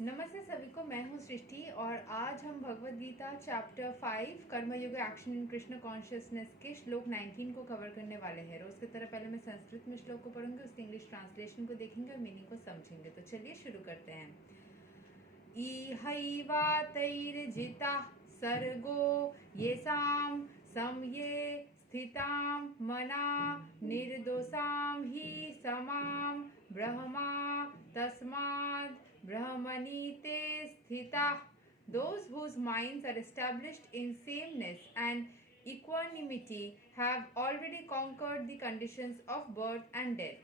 नमस्ते सभी को, मैं हूं सृष्टि और आज हम भगवद गीता चैप्टर 5 कर्मयोग एक्शन इन कृष्ण कॉन्शियसनेस के श्लोक 19 को कवर करने वाले हैं। रोज की तरह पहले मैं संस्कृत में श्लोक को पढ़ूंगी, उसके इंग्लिश ट्रांसलेशन को देखेंगे और मीनिंग को समझेंगे। तो चलिए शुरू करते हैं। इहैवातैर्जिताः सर्गो येषां समये स्थितां मना निर्दोषां हि समां ब्रह्मा तस्माद् ब्रह्मणि ते स्थिताः। Those whose minds are established in sameness and equanimity have already conquered the conditions of birth and death.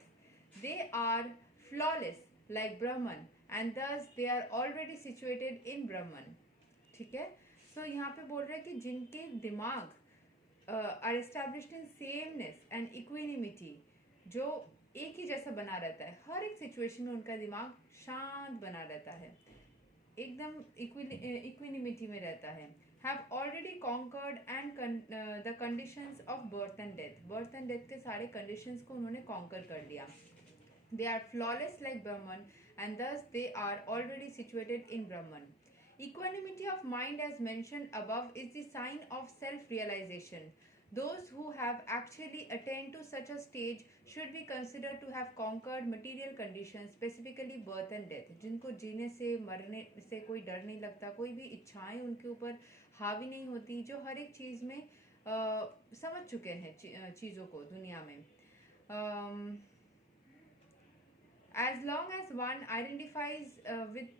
They are flawless like Brahman and thus they are already situated in Brahman. ठीक है, so यहाँ पे बोल रहे हैं कि जिनके दिमाग are established in sameness and equanimity, जो एक ही जैसा बना रहता है, हर एक सिचुएशन में उनका दिमाग शांत बना रहता है, एकदम इक्विनिमिटी में रहता है। Have already conquered and the conditions of birth and death के सारे कंडीशंस को उन्होंने कॉन्कर कर लिया। They are flawless like Brahman and thus they are already situated in Brahman. Equanimity of mind, as mentioned above, is the sign of self-realization. Those who have actually attained to such a stage should be considered to have conquered material conditions, specifically birth and death. जिनको जीने से मरने से कोई डर नहीं लगता, कोई भी इच्छाएं उनके ऊपर हावी नहीं होती, जो हर एक चीज में समझ चुके हैं चीजों को दुनिया में। As long as one identifies with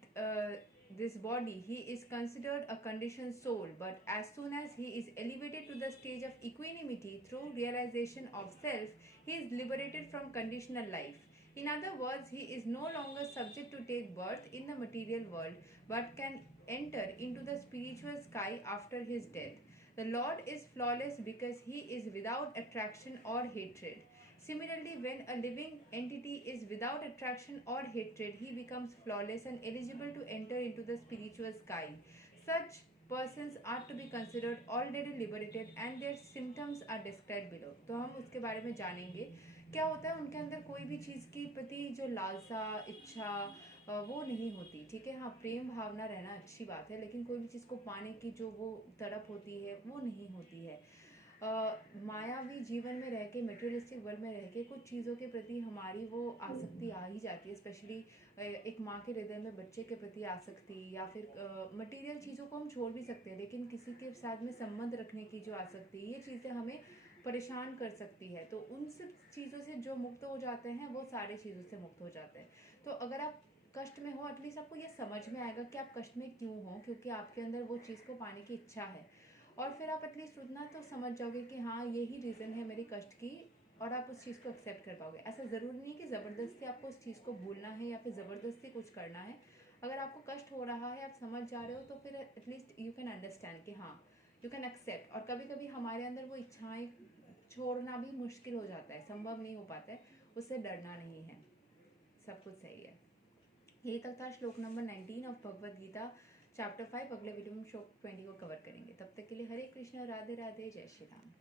this body, he is considered a conditioned soul, but as soon as he is elevated to the stage of equanimity through realization of self, he is liberated from conditional life. In other words, he is no longer subject to take birth in the material world, but can enter into the spiritual sky after his death. The Lord is flawless because he is without attraction or hatred. Similarly, when a living entity is without attraction or hatred, he becomes flawless and eligible to enter into the spiritual sky. Such persons are to be considered already liberated and their symptoms are described below. तो हम उसके बारे में जानेंगे क्या होता है उनके अंदर। कोई भी चीज़ की प्रति जो लालसा, इच्छा वो नहीं होती। ठीक है, हाँ, प्रेम भावना रहना अच्छी बात है, लेकिन कोई भी चीज़ को पाने की जो वो तड़प होती है वो नहीं होती है। मायावी जीवन में रह के, मेटेरियलिस्टिक वर्ल्ड में रह के कुछ चीज़ों के प्रति हमारी वो आसक्ति आ ही जाती है। स्पेशली एक माँ के हृदय में बच्चे के प्रति आसक्ति, या फिर मटेरियल चीज़ों को हम छोड़ भी सकते हैं, लेकिन किसी के साथ में संबंध रखने की जो आसक्ति, ये चीज़ें हमें परेशान कर सकती है। तो उन सब चीज़ों से जो मुक्त हो जाते हैं वो सारे चीज़ों से मुक्त हो जाते हैं। तो अगर आप कष्ट में हो, एटलीस्ट आपको ये समझ में आएगा कि आप कष्ट में क्यों हो, क्योंकि आपके अंदर वो चीज़ को पाने की इच्छा है। और फिर आप एटलीस्ट उतना तो समझ जाओगे कि हाँ, यही रीज़न है मेरी कष्ट की, और आप उस चीज़ को एक्सेप्ट कर पाओगे। ऐसा ज़रूरी नहीं कि ज़बरदस्ती आपको उस चीज़ को भूलना है या फिर ज़बरदस्ती कुछ करना है। अगर आपको कष्ट हो रहा है, आप समझ जा रहे हो, तो फिर एटलीस्ट यू कैन अंडरस्टैंड कि हाँ, यू कैन एक्सेप्ट। और कभी कभी हमारे अंदर वो इच्छाएं छोड़ना भी मुश्किल हो जाता है, संभव नहीं हो पाता है। उससे डरना नहीं है, सब कुछ सही है। यही तक था श्लोक number 19 of Bhagavad Gita chapter 5। अगले वीडियो में श्लोक 20 को कवर करेंगे। तब तक के लिए हरे कृष्ण, राधे राधे, जय श्री राम।